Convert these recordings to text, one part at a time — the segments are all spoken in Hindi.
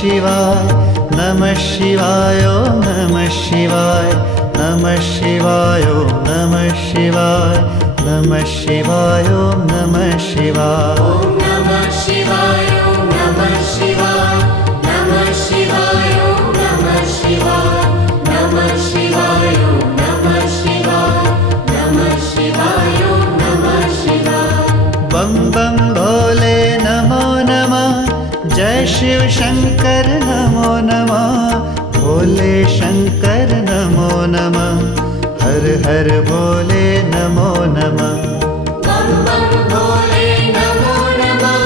शिवाय नमः शिवाय ॐ नमः शिवाय नमः शिवाय ॐ नमः शिवाय नमः शिवाय ॐ नमः शिवाय ॐ नमः शिवाय ॐ नमः शिवाय नमः शिवाय ॐ नमः शिवाय नमः शिवाय ॐ नमः शिवाय नमः शिवाय ॐ नमः शिवाय बम बम भोले नमो नमः जय शिव शंकर नमो नमः भोले शंकर नमो नमः हर हर भोले नमो नमः बम बम भोले नमो नमः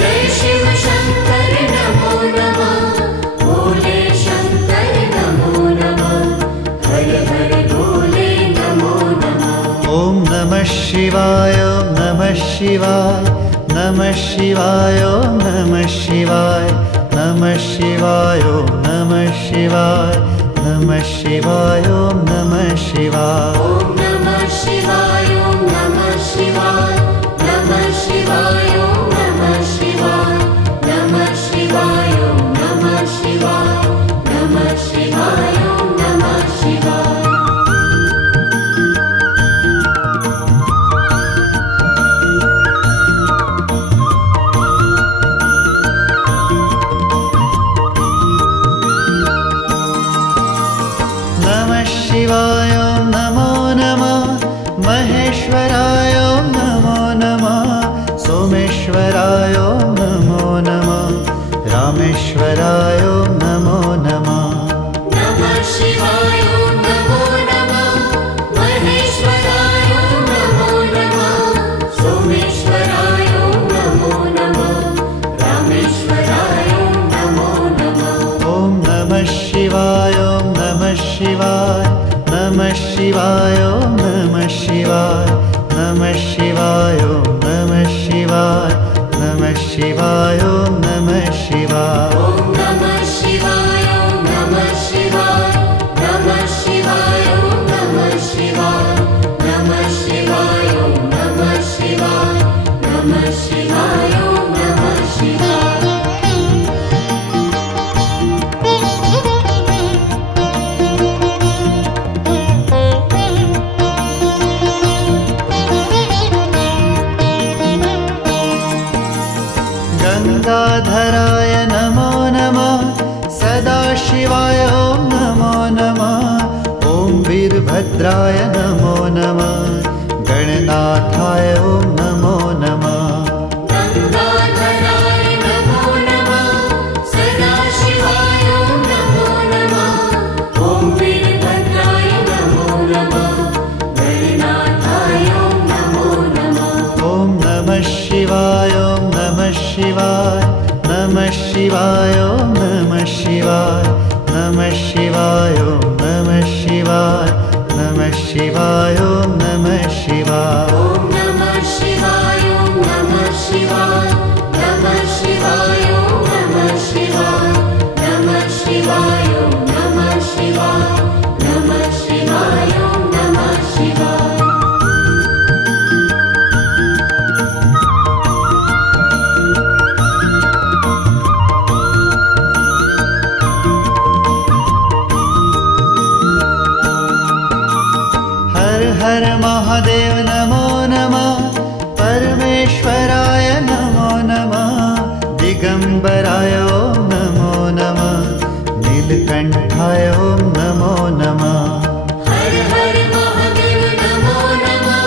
जय शिव शंकर नमो नमः भोले शंकर नमो नमः हर हर भोले नमो नमः ॐ नमः शिवाय ॐ नमः शिवाय नमः शिवाय ॐ नमः शिवाय नमः शिवाय ॐ नमः शिवाय नमः शिवाय ॐ नमः शिवाय ॐ नमः शिवाय ॐ नमः शिवाय नमः शिवाय ॐ नमः शिवाय नमः शिवाय ॐ नमः शिवाय नमः शिवाय ॐ नमः शिवाय नमः शिवाय ॐ नमो नमः महेश्वराय ॐ नमो नमः सोमेश्वराय ॐ नमो नमः रामेश्वराय ॐ नमो नमः नमः शिवाय ॐ नमो नमः महेश्वराय ॐ नमो नमः सोमेश्वराय ॐ नमो नमः रामेश्वराय ॐ नमो नमः ॐ नमः शिवाय ॐ नमः शिवाय नमः शिवाय ॐ नमः शिवाय नमः शिवाय ॐ नमः शिवाय नमः शिवाय ॐ नमः शिवाय ॐ नमः शिवाय ॐ नमः शिवाय नमः शिवाय ॐ नमः शिवाय नमः शिवाय ॐ नमः शिवाय नमः शिवाय ॐ नमः शिवाय गंगाधराय नमो नमः सदाशिवाय ॐ नमो नमः ॐ वीरभद्राय नमो नमः गणनाथाय ॐ नमो नमः गंगाधराय नमो नमः सदाशिवाय ॐ नमो नमः ॐ वीरभद्राय नमो नमः गणनाथाय ॐ नमो नमः ॐ नमः शिवाय ॐ नमः शिवाय नमः शिवाय ॐ नमः शिवाय नमः शिवाय ॐ नमः शिवाय नमः शिवाय ॐ नमः शिवाय ॐ नमः शिवाय ॐ नमः शिवाय नमः शिवाय ॐ नमः शिवाय नमः शिवाय ॐ नमः शिवाय नमः शिवाय ॐ नमः शिवाय हर हर महादेव नमो नमः परमेश्वराय नमो नमः दिगंबराय ॐ नमो नमः नीलकंठाय ॐ नमो नमः हर हर महादेव नमो नमः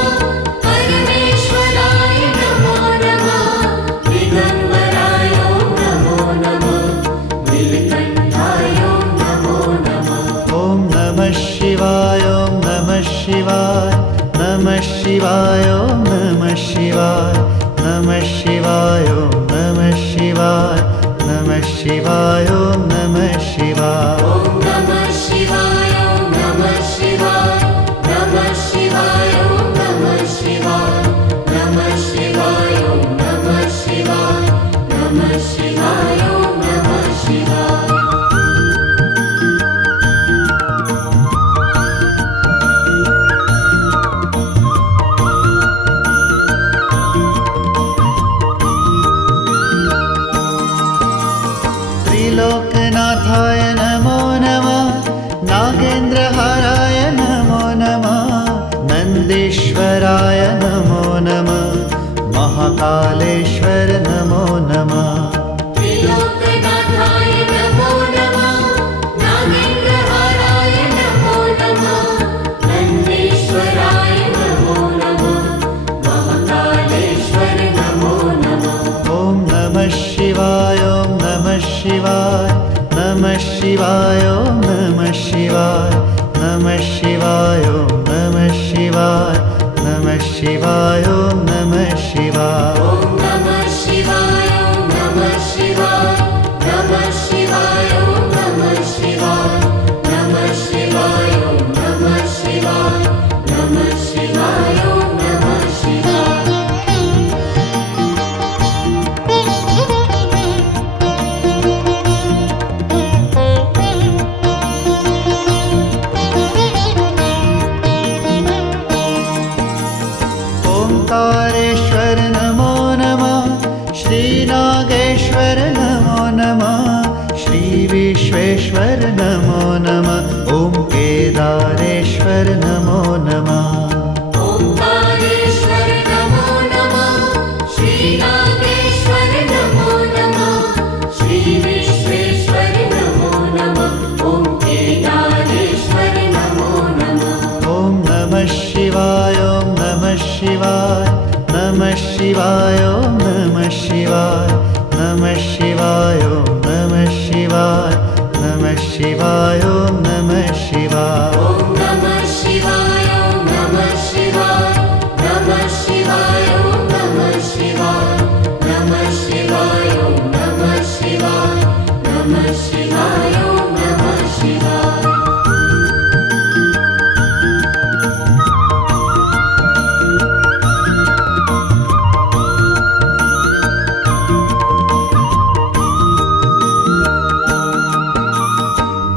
परमेश्वराय नमो नमः दिगंबराय ॐ नमो नमः नीलकंठाय ॐ नमो नमः ॐ नमः शिवाय ॐ नमः शिवाय नमः शिवाय ॐ नमः शिवाय नमः शिवाय ॐ नमः शिवाय नमः शिवाय ॐ नमः शिवाय ॐ नमः शिवाय ॐ नमः शिवाय नमः शिवाय ॐ नमः शिवाय नमः शिवाय ॐ नमः शिवाय नमः शिवाय ॐ नमः शिवाय शिवाय ॐ नमः शिवाय नमः शिवाय ॐ नमः शिवाय नमः शिवाय ॐ नमः शिवाय ॐ नमः शिवाय ॐ नमः शिवाय नमः शिवाय ॐ नमः शिवाय नमः शिवाय ॐ नमः शिवाय नमः शिवाय ॐ नमः शिवाय ओंकारेश्वर नमो नमः श्रीनागेश्वर नमो नमः श्रीविश्वेश्वर नमो नमः ॐ केदारेश्वर नमो नमः ओंकारेश्वर नमो नमः श्रीनागेश्वर नमो नमः श्रीविश्वेश्वर नमो नमः ॐ केदारेश्वर नमो नमः ॐ नमः शिवाय ॐ नमः शिवाय नमः शिवाय ॐ नमः शिवाय नमः शिवाय ॐ नमः शिवाय नमः शिवाय ॐ नमः शिवाय ॐ नमः शिवाय ॐ नमः शिवाय नमः शिवाय ॐ नमः शिवाय नमः शिवाय ॐ नमः शिवाय नमः शिवाय ॐ नमः शिवाय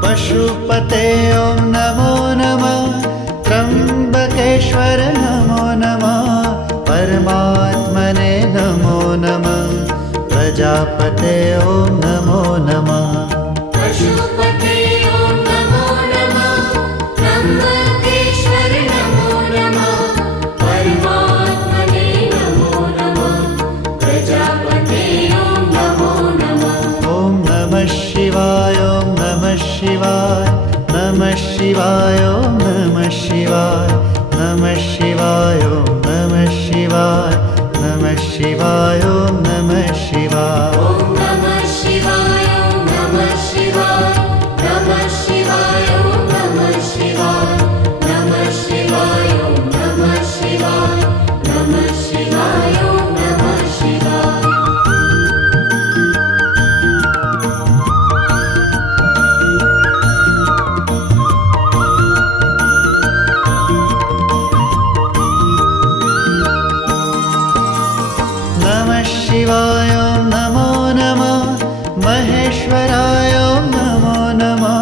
पशुपते ॐ नमो नमः त्र्यम्बकेश्वर नमो नमः परमात्मने नमो नमः प्रजापते ॐ नमो नमः पशुपते ॐ नमो नमः त्र्यम्बकेश्वर नमो नमः परमात्मने नमो नमः प्रजापते ॐ नमो नमः ॐ नमः शिवाय ॐ नमः शिवाय नमः शिवाय ॐ नमः शिवाय नमः शिवाय ॐ नमः शिवाय नमः शिवाय ॐ नमः शिवाय ॐ नमः शिवाय ॐ नमः शिवाय नमः शिवाय ॐ नमः शिवाय नमः शिवाय ॐ नमः शिवाय नमः शिवाय ॐ नमः शिवाय नमः शिवाय ॐ नमो नमः महेश्वराय ॐ नमो नमः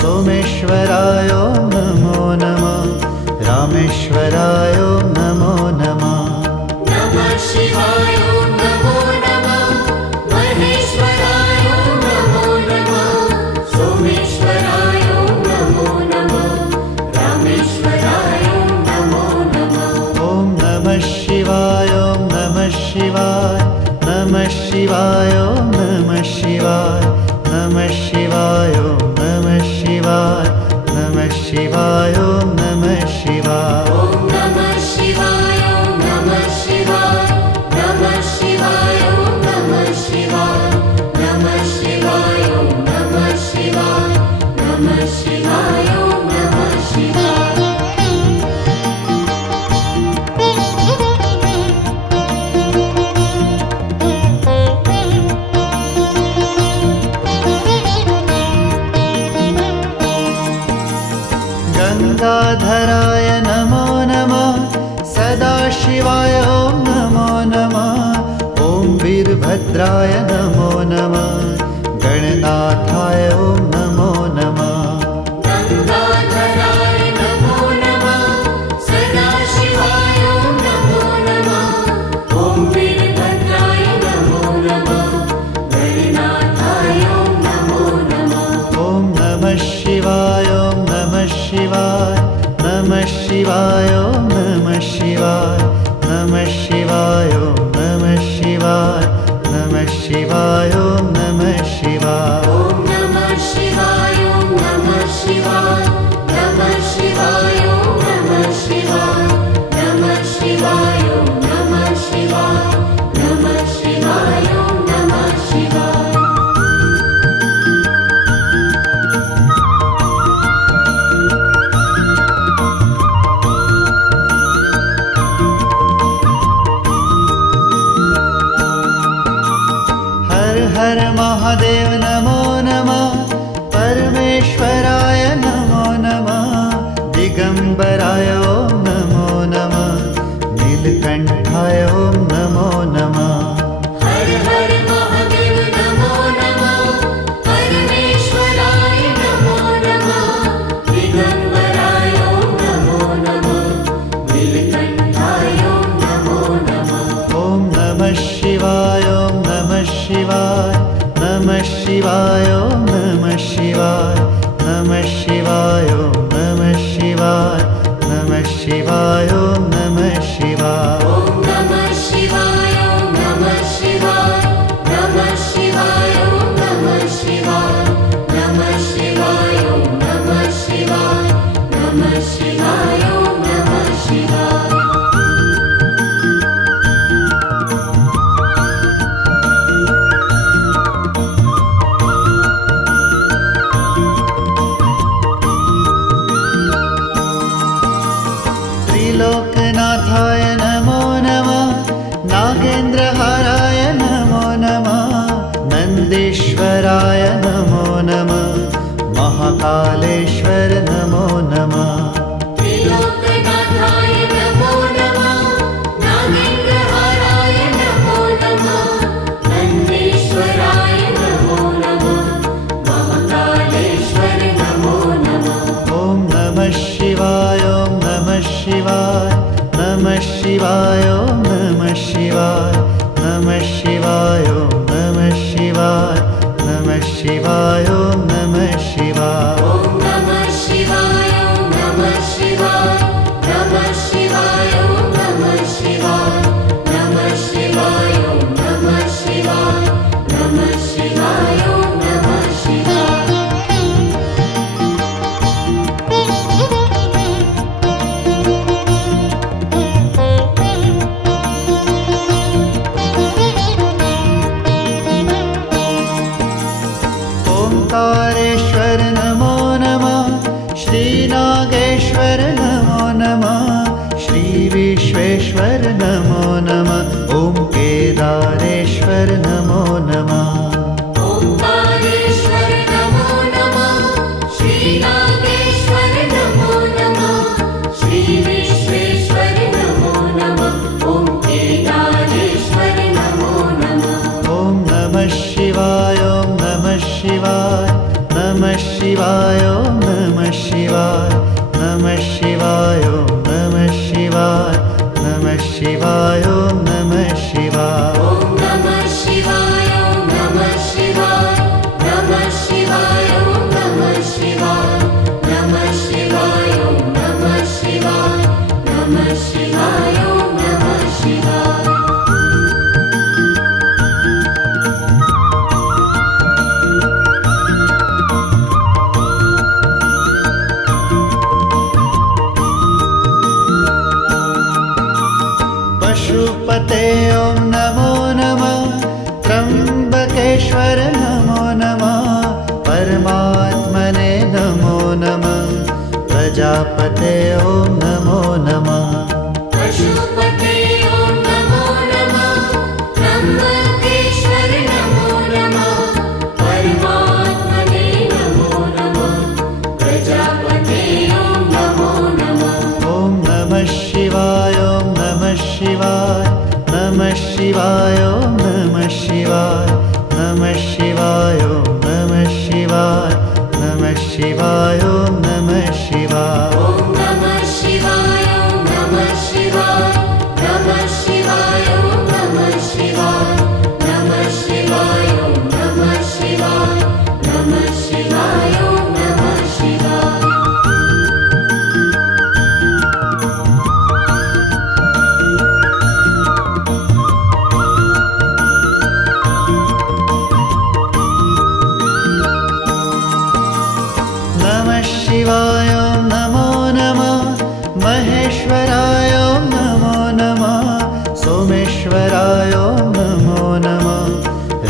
सोमेश्वराय ॐ नमो नमः रामेश्वराय ॐ नमो नमः नमः शिवाय ॐ नमो नमः महेश्वराय ॐ नमो नमः सोमेश्वराय ॐ नमो नमः रामेश्वराय ॐ नमो नमः ॐ नमः शिवाय ॐ नमः शिवाय नमः शिवाय ॐ नमः शिवाय नमः शिवाय ॐ नमः शिवाय नमः शिवाय ॐ नमः शिवाय ॐ नमः शिवाय ॐ नमः शिवाय नमः शिवाय ॐ नमः शिवाय नमः शिवाय ॐ नमः शिवाय नमः शिवाय ॐ नमः शिवाय गंगाधराय नमो नमः सदाशिवाय ॐ नमो नमः ॐ वीरभद्राय नमो नमः गणनाथाय ॐ नमो नमः गंगाधराय नमो नमः सदाशिवाय ॐ नमो नमः ॐ वीरभद्राय नमो नमः गणनाथाय ॐ नमो नमः ॐ नमः शिवाय ॐ नमः शिवाय नमः शिवाय ॐ नमः शिवाय नमः शिवाय ॐ नमः शिवाय नमः शिवाय ॐ नमः शिवाय ॐ नमः शिवाय महादेव नमो नमः परमेश्वराय नमो नमः दिगंबराय ॐ नमो नमः नीलकंठाय ॐ नमो नमः हर हर महादेव नमो नमः परमेश्वराय नमो नमः दिगंबराय नमो नमः नीलकंठाय नमो नमः ॐ नमः शिवाय ॐ नमः शिवाय नमः शिवाय ॐ नमः शिवाय नमः शिवाय ॐ नमः शिवाय नमः शिवाय ॐ नमः शिवाय ॐ नमः शिवाय ॐ नमः शिवाय नमः शिवाय ॐ नमः शिवाय नमः शिवाय ॐ नमः शिवाय नमः शिवाय ॐ नमः शिवाय त्रिलोकनाथाय नमो नमः नागेन्द्रहाराय नमो नमः नन्दीश्वराय नमो नमः महाकालेश्वर नमो नमः त्रिलोकनाथाय नमो नमः नागेन्द्रहाराय नमो नमः नन्दीश्वराय नमो नमः महाकालेश्वर नमो नमः ॐ नमः शिवाय ॐ नमः शिवाय नमः शिवाय ॐ नमः शिवाय नमः शिवाय ॐ नमः शिवाय नमः शिवाय ॐ नमः शिवाय ॐ नमः शिवाय ॐ नमः शिवाय नमः शिवाय ॐ नमः शिवाय नमः शिवाय ॐ नमः शिवाय नमः शिवाय ॐ नमः शिवाय ओंकारेश्वर नमो नमः श्रीनागेश्वर नमो नमः श्रीविश्वेश्वर नमो नमः ॐ केदारेश्वर नमो नमः ओंकारेश्वर नमो नमः श्रीनागेश्वर नमो नमः श्रीविश्वेश्वर नमो नमः ॐ केदारेश्वर नमो नमः ॐ नमः शिवाय ॐ नमः शिवाय नमः शिवाय ॐ नमः शिवाय नमः शिवाय ॐ नमः शिवाय नमः शिवाय ॐ नमः शिवाय ॐ नमः शिवाय ॐ नमः शिवाय नमः शिवाय ॐ नमः शिवाय नमः शिवाय ॐ नमः शिवाय नमः शिवाय ॐ नमः शिवाय पशुपते ॐ नमो नमः त्र्यम्बकेश्वर नमो नमः परमात्मने नमो नमः प्रजापते ॐ नमो नमः पशुपते ॐ नमो नमः त्र्यम्बकेश्वर नमो नमः परमात्मने नमो नमः प्रजापते ॐ नमो नमः ॐ नमः शिवाय ॐ नमः शिवाय नमः शिवाय ॐ नमः शिवाय नमः शिवाय ॐ नमः शिवाय नमः शिवाय ॐ नमः शिवाय ॐ नमः शिवाय ॐ नमः शिवाय नमः शिवाय ॐ नमः शिवाय नमः शिवाय ॐ नमः शिवाय नमः शिवाय ॐ नमः शिवाय नमः शिवाय ॐ नमो नमः महेश्वराय ॐ नमो नमः सोमेश्वराय ॐ नमो नमः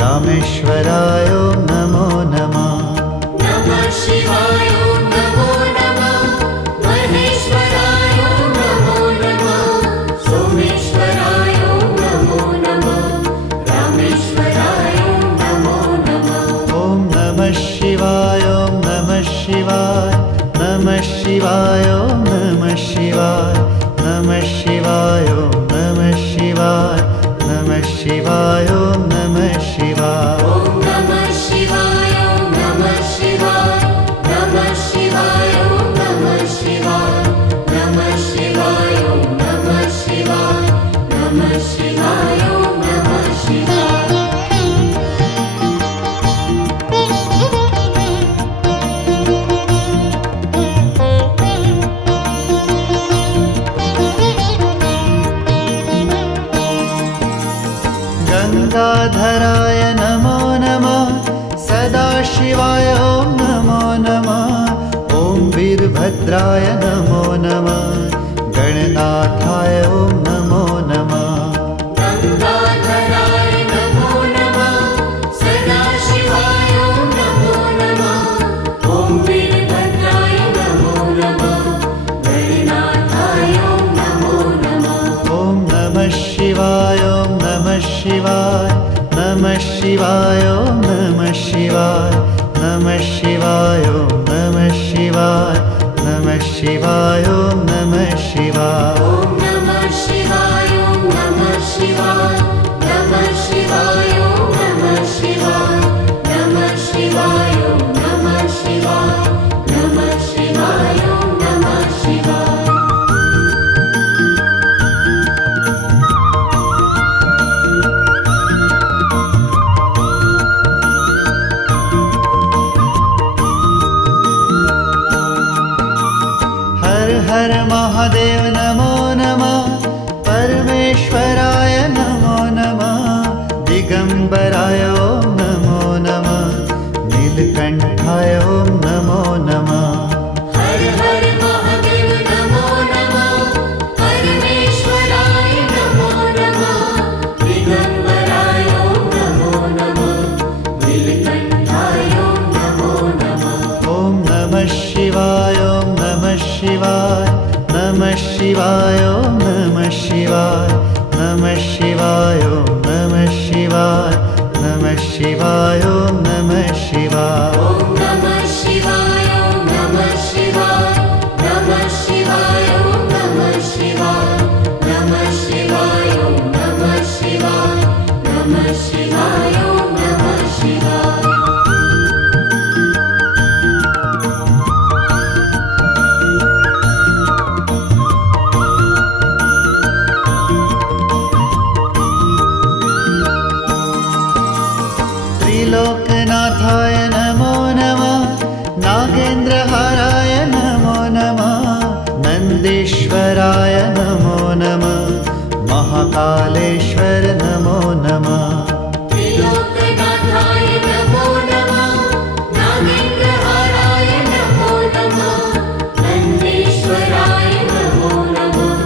रामेश्वराय ॐ नमो नमः नमः शिवाय ॐ नमो नमः महेश्वराय ॐ नमो नमः सोमेश्वराय ॐ नमो नमः रामेश्वराय ॐ नमो नमः शिवाय नमः शिवाय ॐ नमः शिवाय नमः शिवाय ॐ नमः शिवाय नमः शिवाय ॐ नमः शिवाय ॐ नमः शिवाय ॐ नमः शिवाय नमः शिवाय ॐ नमः शिवाय नमः शिवाय ॐ नमः शिवाय नमः शिवाय ॐ नमः शिवाय गंगाधराय नमो नमः सदाशिवाय ॐ नमो नमः ॐ वीरभद्राय नमो नमः गणनाथाय ॐ नमो नमः गंगाधराय नमो नमः सदाशिवाय ॐ नमो नमः ॐ वीरभद्राय नमो नमः गणनाथाय ॐ नमो नमः ॐ नमः शिवाय ॐ नमः शिवाय नमः शिवाय ॐ नमः शिवाय नमः शिवाय ॐ नमः शिवाय नमः शिवाय ॐ नमः शिवाय ॐ नमः शिवाय ॐ नमः शिवाय नमः शिवाय ॐ नमः शिवाय नमः शिवाय ॐ नमः शिवाय नमः शिवाय ॐ नमः शिवाय हर हर महादेव नमो नमः परमेश्वराय नमो नमः दिगंबराय ॐ नमो नमः नीलकंठाय ॐ नमो नमः हर हर महादेव नमो नमः परमेश्वराय नमो नमः दिगंबराय ॐ नमो नमः नीलकंठाय ॐ नमो नमः ॐ नमः शिवाय ॐ नमः शिवाय नमः शिवाय ॐ नमः शिवाय नमः शिवाय ॐ नमः शिवाय नमः शिवाय ॐ नमः शिवाय ॐ नमः शिवाय ॐ नमः शिवाय नमः शिवाय ॐ नमः शिवाय नमः शिवाय ॐ नमः शिवाय नमः शिवाय ॐ नमः शिवाय त्रिलोकनाथाय नमो नमः नागेन्द्रहाराय नमो नमः नन्देश्वराय नमो नमः महाकालेश्वर नमो नमः त्रिलोकनाथाय नमो नमः नागेन्द्रहाराय नमो नमः नन्देश्वराय नमो नमः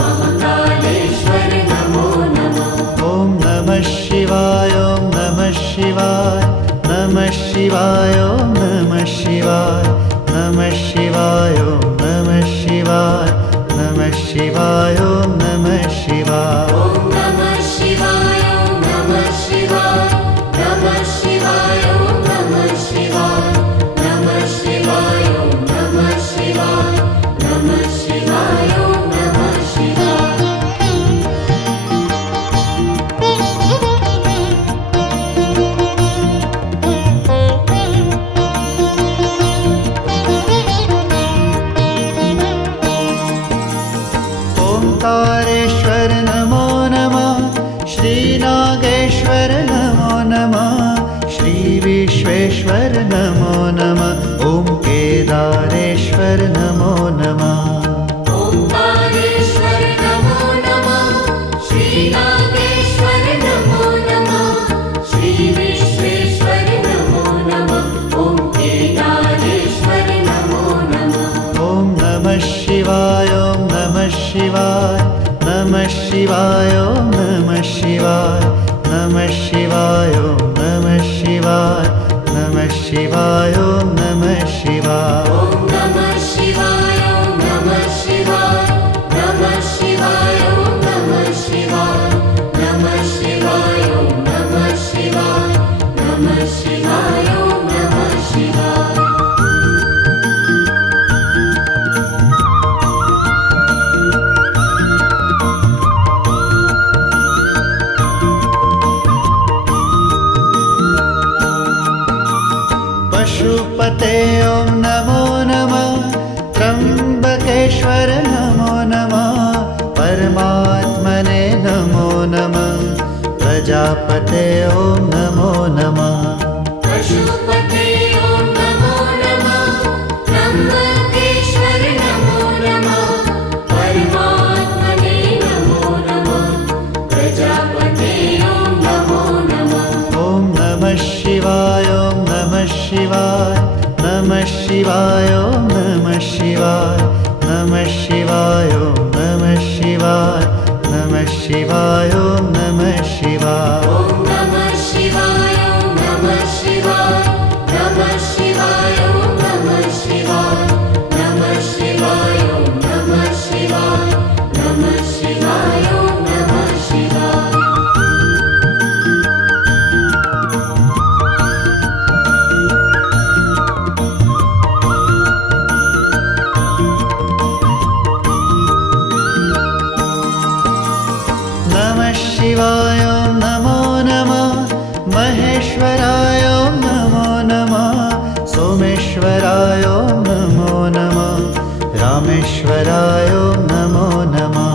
महाकालेश्वर नमो नमः ॐ नमः शिवाय ॐ नमः शिवाय नमः शिवाय ॐ नमः शिवाय नमः शिवाय ॐ नमः शिवाय नमः शिवाय ॐ नमः शिवाय ॐ नमः शिवाय ॐ नमः शिवाय नमः शिवाय ॐ नमः शिवाय नमः शिवाय ॐ नमः शिवाय नमः शिवाय ॐ नमः शिवाय ओंकारेश्वर नमो नमः श्रीनागेश्वर नमो नमः श्रीविश्वेश्वर नमो नमः ॐ केदारेश्वर नमो नमः ओंकारेश्वर नमो नमः श्रीनागेश्वर नमो नमः श्रीविश्वेश्वर नमो नमः ॐ केदारेश्वर नमो नमः ॐ नमः शिवाय ॐ नमः शिवाय नमः शिवाय ॐ नमः शिवाय नमः शिवाय ॐ नमः शिवाय नमः शिवाय ॐ नमः शिवाय ॐ नमः शिवाय ॐ नमः शिवाय नमः शिवाय ॐ नमः शिवाय नमः शिवाय ॐ नमः शिवाय नमः शिवाय ॐ नमः शिवाय शिवाय ॐ नमः शिवाय नमः शिवाय ॐ नमः शिवाय नमः शिवाय ॐ नमः शिवाय ॐ नमः शिवाय ॐ नमः शिवाय नमः शिवाय ॐ नमः शिवाय नमः शिवाय ॐ नमः शिवाय नमः शिवाय ॐ नमः शिवाय नमः शिवाय ॐ नमो नमः महेश्वराय ॐ नमो नमः सोमेश्वराय ॐ नमो नमः रामेश्वराय ॐ नमो नमः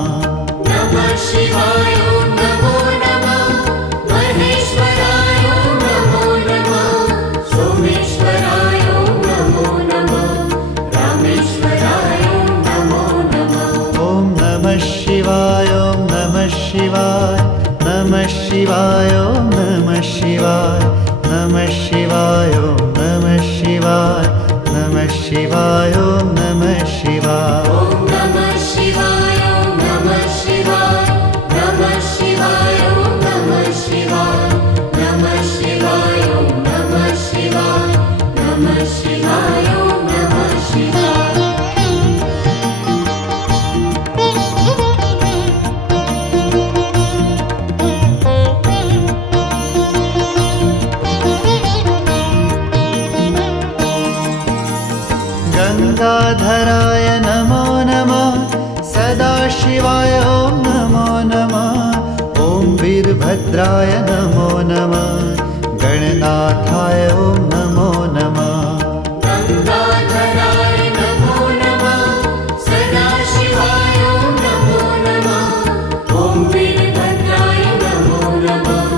नमः शिवाय ॐ नमो नमः महेश्वराय ॐ नमो नमः सोमेश्वराय ॐ नमो नमः रामेश्वराय ॐ नमो नमः ॐ नमः शिवाय ॐ नमः शिवाय नमः शिवाय ॐ नमः शिवाय नमः शिवाय ॐ नमः शिवाय नमः शिवाय ॐ नमः शिवाय ॐ नमः शिवाय ॐ नमः शिवाय नमः शिवाय ॐ नमः शिवाय नमः शिवाय ॐ नमः शिवाय नमः शिवाय ॐ नमः शिवाय गंगाधराय नमो नमः सदाशिवाय ॐ नमो नमः ॐ वीरभद्राय नमो नमः गणनाथाय ॐ नमो नमः गंगाधराय नमो नमः सदाशिवाय ॐ नमो नमः ॐ वीरभद्राय नमो नमः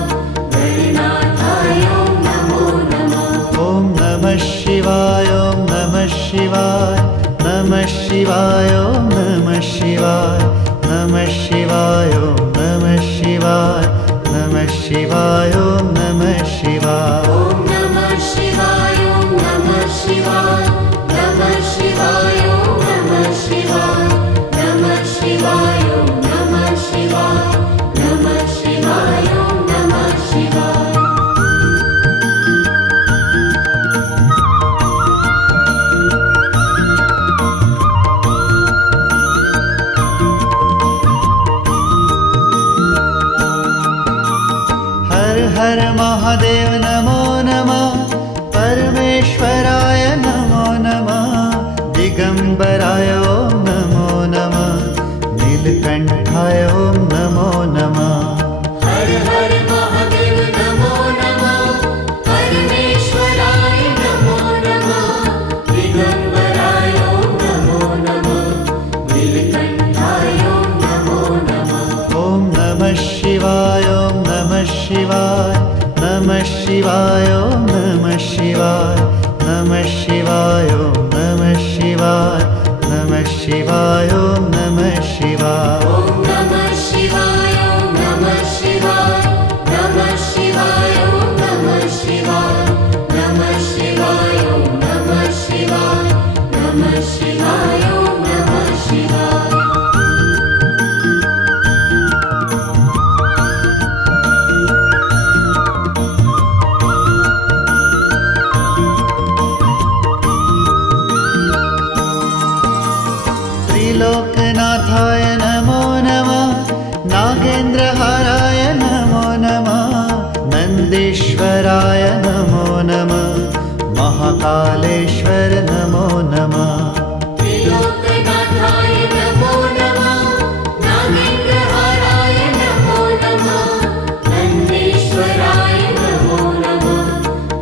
गणनाथाय ॐ नमो नमः ॐ नमः शिवाय ॐ नमः शिवाय नमः शिवाय ॐ नमः शिवाय नमः शिवाय ॐ नमः शिवाय नमः शिवाय ॐ नमः शिवाय ॐ नमः शिवाय ॐ नमः शिवाय नमः शिवाय ॐ नमः शिवाय नमः शिवाय ॐ नमः शिवाय नमः शिवाय ॐ नमः शिवाय हर हर महादेव नमो नमः परमेश्वराय नमो नमः दिगंबराय ॐ नमो नमः नीलकंठाय ॐ नमो नमः हर हर महादेव नमो नमः परमेश्वराय नमो नमः दिगंबराय ॐ नमो नमः नीलकंठाय ॐ नमो नमः ॐ नमः शिवाय ॐ नमः शिवाय नमः शिवाय ॐ नमः शिवाय नमः शिवाय ॐ नमः शिवाय नमः शिवाय ॐ नमः शिवाय ॐ नमः शिवाय ॐ नमः शिवाय नमः शिवाय ॐ नमः शिवाय नमः शिवाय ॐ नमः शिवाय नमः शिवाय ॐ नमः शिवाय त्रिलोकनाथाय नमो नमः नागेन्द्रहाराय नमो नमः नन्देश्वराय नमो नमः महाकालेश्वर नमो नमः त्रिलोकनाथाय नमो नमः नागेन्द्रहाराय नमो नमः नन्देश्वराय नमो नमः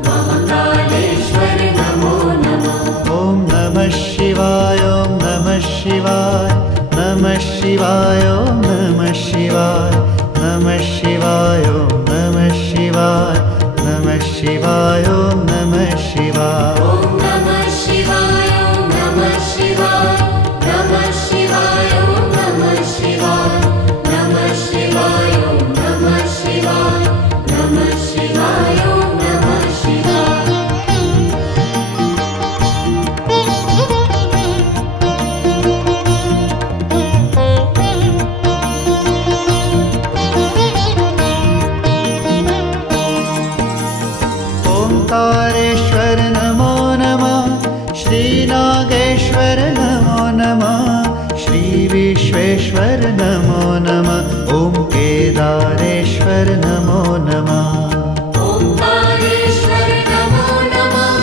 महाकालेश्वर नमो नमः ॐ नमः शिवाय ॐ नमः शिवाय नमः शिवाय ॐ नमः शिवाय नमः शिवाय ॐ नमः शिवाय नमः शिवाय ॐ नमः शिवाय ॐ नमः शिवाय ॐ नमः शिवाय नमः शिवाय ॐ नमः शिवाय नमः शिवाय ॐ नमः शिवाय नमः शिवाय ॐ नमः शिवाय श्रीनागेश्वर नमो नमः श्रीविश्वेश्वर नमो नमः ॐ केदारेश्वर नमो नमः ओंकारेश्वर नमो नमः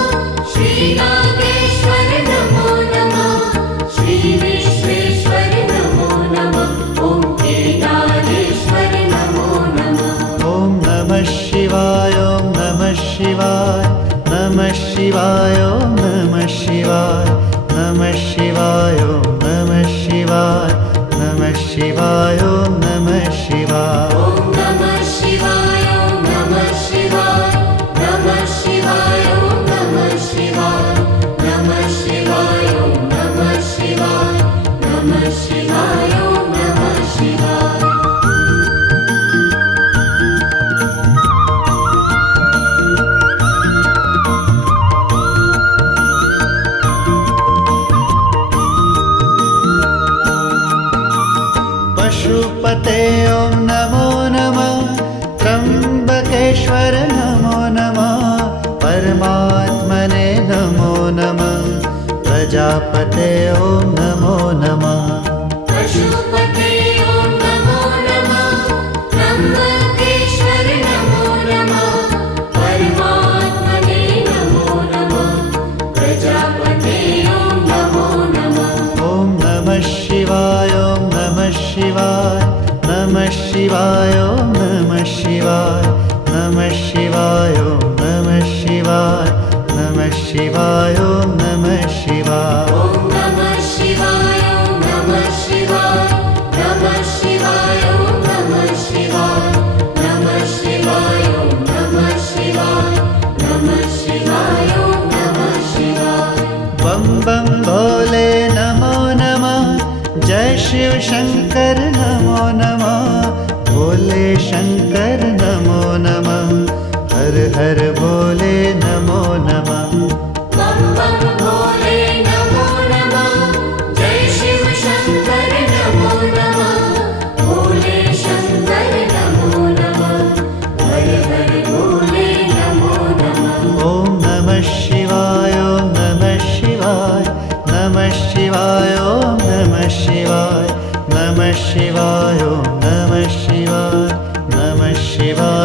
श्रीनागेश्वर नमो नमः श्रीविश्वेश्वर नमो नमः ॐ केदारेश्वर नमो नमः ॐ नमः शिवाय ॐ नमः शिवाय नमः शिवाय ॐ नमः शिवाय नमः शिवाय ॐ नमः शिवाय नमः शिवाय ॐ नमः शिवाय ॐ नमः शिवाय ॐ नमः शिवाय नमः शिवाय ॐ नमः शिवाय नमः शिवाय ॐ नमः शिवाय नमः शिवाय ॐ नमः शिवाय पशुपते ॐ नमो नमः त्र्यम्बकेश्वर नमो नमः परमात्मने नमो नमः प्रजापते ॐ नमो नमः पशुपते ॐ नमो नमः त्र्यम्बकेश्वर नमो नमः परमात्मने नमो नमः प्रजापते ॐ नमो नमः ॐ नमः शिवाय ॐ नमः शिवाय नमः शिवाय ॐ नमः शिवाय नमः शिवाय ॐ नमः शिवाय नमः शिवाय ॐ नमः शिवाय ॐ नमः शिवाय ॐ नमः शिवाय नमः शिवाय ॐ नमः शिवाय नमः शिवाय ॐ नमः शिवाय नमः शिवाय ॐ नमः शिवाय बम बम भोले नमो नमः जय शिव शंकर नमो नमः भोले शंकर नमो नमः हर हर भोले नमो नमः बम बम भोले नमो नमः जय शिव शंकर नमो नमः भोले शंकर नमो नमः हर हर भोले नमो नमः ॐ नमः शिवाय ॐ नमः शिवाय नमः शिवाय ॐ नमः शिवाय नमः शिवाय ॐ नमः शिवाय नमः शिवाय